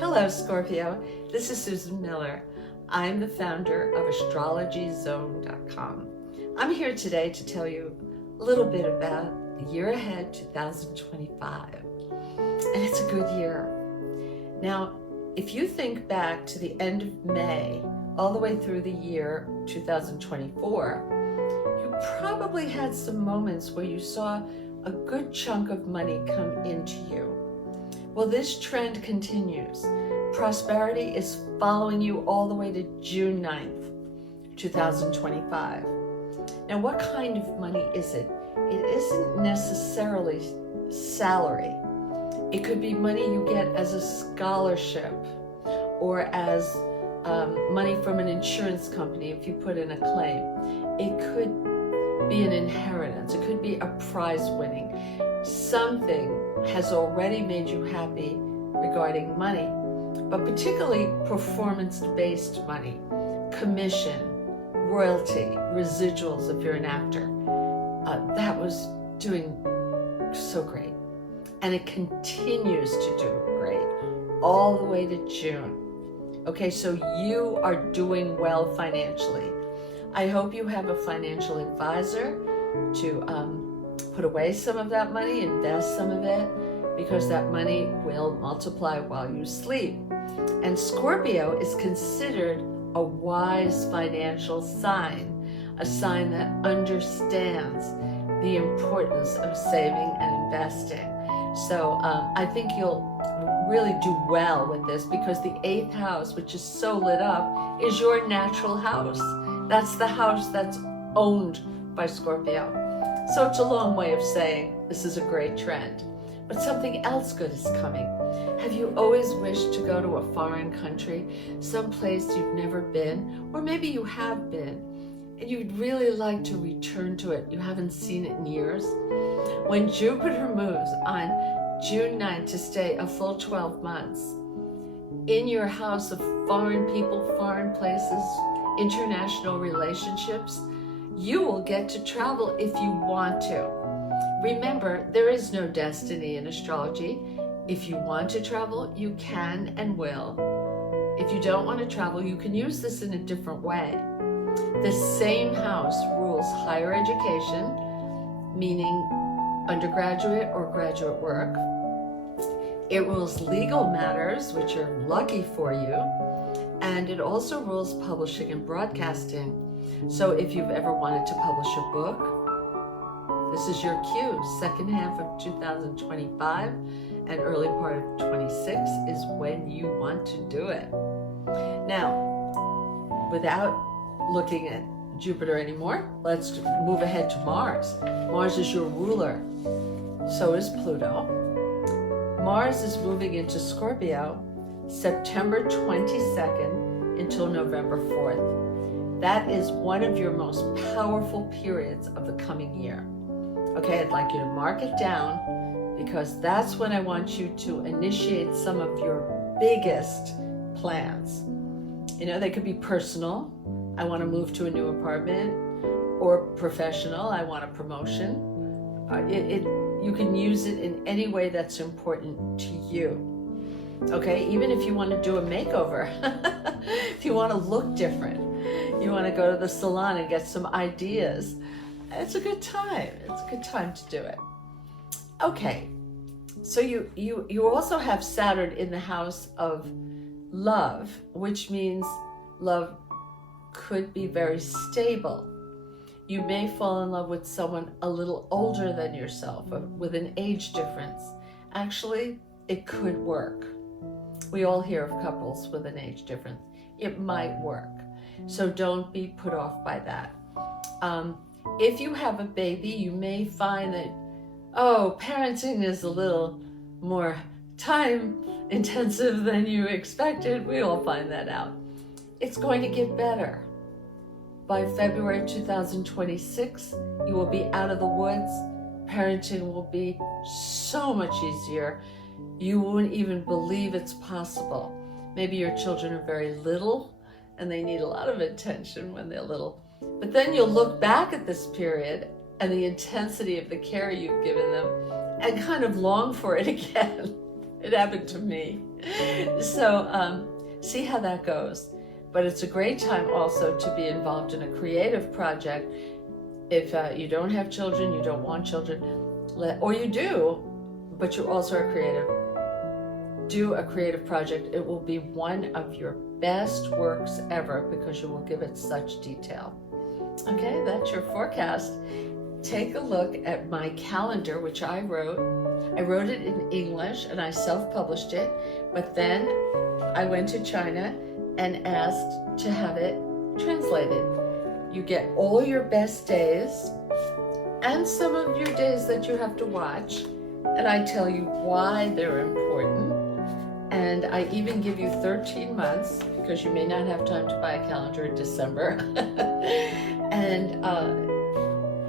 Hello, Scorpio. This is Susan Miller. I'm the founder of astrologyzone.com. I'm here today to tell you a little bit about the year ahead, 2025. And it's a good year. Now, if you think back to the end of May, all the way through the year 2024, you probably had some moments where you saw a good chunk of money come into you. Well, this trend continues. Prosperity is following you all the way to June 9th, 2025. Now, what kind of money is it? It isn't necessarily salary. It could be money you get as a scholarship or as money from an insurance company if you put in a claim. It could be an inheritance. It could be a prize winning. Something has already made you happy regarding money, but particularly performance-based money, commission, royalty, residuals if you're an actor. That was doing so great. And it continues to do great all the way to June. Okay, so you are doing well financially. I hope you have a financial advisor to put away some of that money, invest some of it, because that money will multiply while you sleep. And Scorpio is considered a wise financial sign, a sign that understands the importance of saving and investing. So I think you'll really do well with this, because the 8th house, which is so lit up, is your natural house. That's the house that's owned by Scorpio. So it's a long way of saying this is a great trend. But something else good is coming. Have you always wished to go to a foreign country, some place you've never been, or maybe you have been, and you'd really like to return to it? You haven't seen it in years. When Jupiter moves on June 9th to stay a full 12 months in your house of foreign people, foreign places, international relationships, you will get to travel if you want to. Remember, there is no destiny in astrology. If you want to travel, you can and will. If you don't want to travel, you can use this in a different way. The same house rules higher education, meaning undergraduate or graduate work. It rules legal matters, which are lucky for you. And it also rules publishing and broadcasting. So if you've ever wanted to publish a book, this is your cue. Second half of 2025 and early part of 26 is when you want to do it. Now, without looking at Jupiter anymore, let's move ahead to Mars. Mars is your ruler. So is Pluto. Mars is moving into Scorpio September 22nd until November 4th. That is one of your most powerful periods of the coming year. Okay, I'd like you to mark it down, because that's when I want you to initiate some of your biggest plans. You know, they could be personal. I want to move to a new apartment, or professional. I want a promotion. You can use it in any way that's important to you. Okay, even if you want to do a makeover, if you want to look different, you want to go to the salon and get some ideas, it's a good time. It's a good time to do it. Okay, so you also have Saturn in the house of love, which means love could be very stable. You may fall in love with someone a little older than yourself, with an age difference. Actually, it could work. We all hear of couples with an age difference. It might work. So don't be put off by that. If you have a baby, you may find that, parenting is a little more time intensive than you expected. We all find that out. It's going to get better. By February 2026, you will be out of the woods. Parenting will be so much easier. You won't even believe it's possible. Maybe your children are very little and they need a lot of attention when they're little. But then you'll look back at this period and the intensity of the care you've given them and kind of long for it again. It happened to me. So see how that goes. But it's a great time also to be involved in a creative project. If you don't have children, you don't want children, or you do, but you also are creative, do a creative project. It will be one of your best works ever because you will give it such detail. Okay, that's your forecast. Take a look at my calendar, which I wrote. I wrote it in English and I self-published it, but then I went to China and asked to have it translated. You get all your best days and some of your days that you have to watch, and I tell you why they're important. And I even give you 13 months because you may not have time to buy a calendar in December. And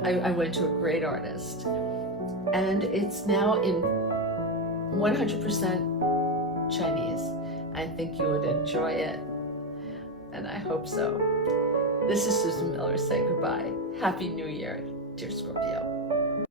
I went to a great artist, and it's now in 100% Chinese. I think you would enjoy it, and I hope so. This is Susan Miller saying goodbye. Happy New Year, dear Scorpio.